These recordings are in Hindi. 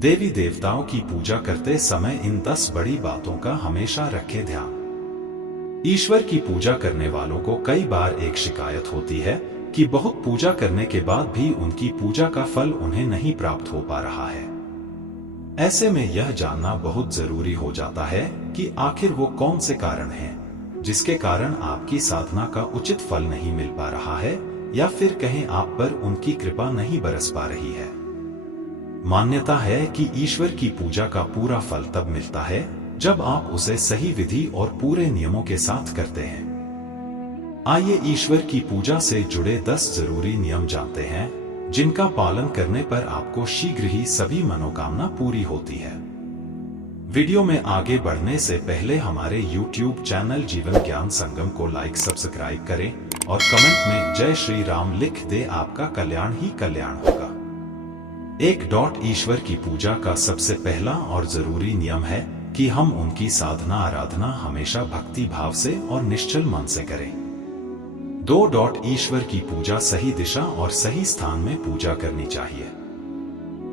देवी देवताओं की पूजा करते समय इन 10 बड़ी बातों का हमेशा रखें ध्यान। ईश्वर की पूजा करने वालों को कई बार एक शिकायत होती है कि बहुत पूजा करने के बाद भी उनकी पूजा का फल उन्हें नहीं प्राप्त हो पा रहा है। ऐसे में यह जानना बहुत जरूरी हो जाता है कि आखिर वो कौन से कारण हैं जिसके कारण आपकी साधना का उचित फल नहीं मिल पा रहा है, या फिर कहें आप पर उनकी कृपा नहीं बरस पा रही है। मान्यता है कि ईश्वर की पूजा का पूरा फल तब मिलता है जब आप उसे सही विधि और पूरे नियमों के साथ करते हैं। आइए ईश्वर की पूजा से जुड़े 10 जरूरी नियम जानते हैं जिनका पालन करने पर आपको शीघ्र ही सभी मनोकामना पूरी होती है। वीडियो में आगे बढ़ने से पहले हमारे YouTube चैनल जीवन ज्ञान संगम को लाइक सब्सक्राइब करें और कमेंट में जय श्री राम लिख दे। आपका कल्याण ही कल्याण होगा। ईश्वर की पूजा का सबसे पहला और जरूरी नियम है कि हम उनकी साधना आराधना हमेशा भक्ति भाव से और निश्चल मन से करें। 2. ईश्वर की पूजा सही दिशा और सही स्थान में पूजा करनी चाहिए।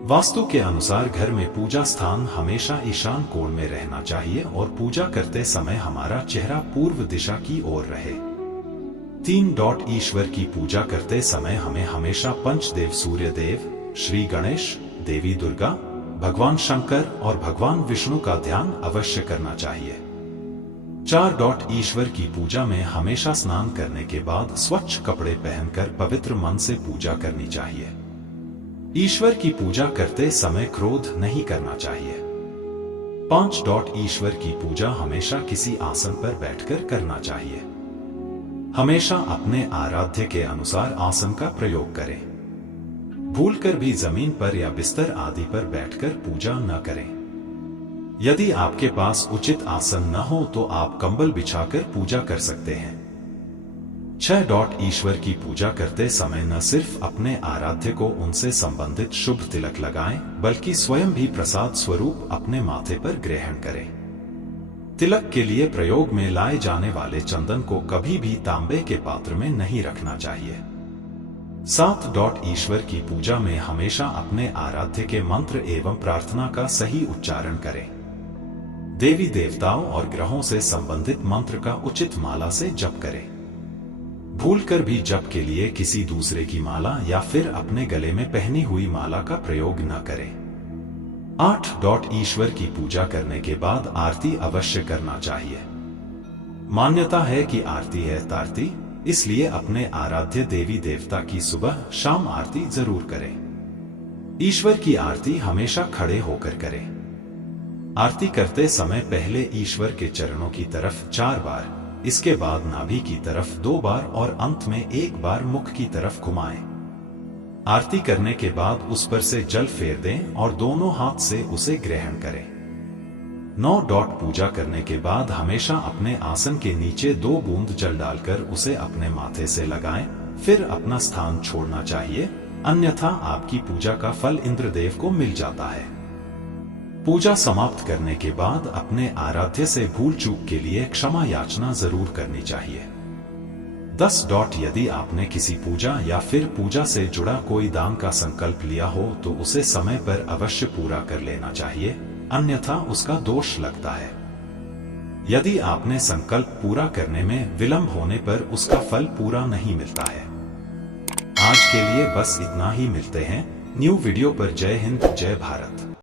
वास्तु के अनुसार घर में पूजा स्थान हमेशा ईशान कोण में रहना चाहिए और पूजा करते समय हमारा चेहरा पूर्व दिशा की ओर रहे। 3. ईश्वर की पूजा करते समय हमें हमेशा पंचदेव सूर्य देव, श्री गणेश, देवी दुर्गा, भगवान शंकर और भगवान विष्णु का ध्यान अवश्य करना चाहिए। 4. ईश्वर की पूजा में हमेशा स्नान करने के बाद स्वच्छ कपड़े पहनकर पवित्र मन से पूजा करनी चाहिए। ईश्वर की पूजा करते समय क्रोध नहीं करना चाहिए। 5. ईश्वर की पूजा हमेशा किसी आसन पर बैठकर करना चाहिए। हमेशा अपने आराध्य के अनुसार आसन का प्रयोग करें। भूलकर भी जमीन पर या बिस्तर आदि पर बैठकर पूजा न करें। यदि आपके पास उचित आसन न हो तो आप कंबल बिछाकर पूजा कर सकते हैं। 6. ईश्वर की पूजा करते समय न सिर्फ अपने आराध्य को उनसे संबंधित शुभ तिलक लगाएं, बल्कि स्वयं भी प्रसाद स्वरूप अपने माथे पर ग्रहण करें। तिलक के लिए प्रयोग में लाए जाने वाले चंदन को कभी भी तांबे के पात्र में नहीं रखना चाहिए। 7. ईश्वर की पूजा में हमेशा अपने आराध्य के मंत्र एवं प्रार्थना का सही उच्चारण करें। देवी देवताओं और ग्रहों से संबंधित मंत्र का उचित माला से जप करें। भूलकर भी जप के लिए किसी दूसरे की माला या फिर अपने गले में पहनी हुई माला का प्रयोग न करें। 8. ईश्वर की पूजा करने के बाद आरती अवश्य करना चाहिए। मान्यता है कि आरती है तारती, इसलिए अपने आराध्य देवी देवता की सुबह शाम आरती जरूर करें। ईश्वर की आरती हमेशा खड़े होकर करें। आरती करते समय पहले ईश्वर के चरणों की तरफ 4 बार, इसके बाद नाभि की तरफ 2 बार और अंत में 1 बार मुख की तरफ घुमाएं। आरती करने के बाद उस पर से जल फेर दें और दोनों हाथ से उसे ग्रहण करें। 9. पूजा करने के बाद हमेशा अपने आसन के नीचे 2 बूंद जल डालकर उसे अपने माथे से लगाएं, फिर अपना स्थान छोड़ना चाहिए, अन्यथा आपकी पूजा का फल इंद्रदेव को मिल जाता है। पूजा समाप्त करने के बाद अपने आराध्य से भूल चूक के लिए क्षमा याचना जरूर करनी चाहिए। 10. यदि आपने किसी पूजा या फिर पूजा से जुड़ा कोई दान का संकल्प लिया हो तो उसे समय पर अवश्य पूरा कर लेना चाहिए, अन्यथा उसका दोष लगता है। यदि आपने संकल्प पूरा करने में विलंब होने पर उसका फल पूरा नहीं मिलता है। आज के लिए बस इतना ही। मिलते हैं न्यू वीडियो पर। जय हिंद, जय भारत।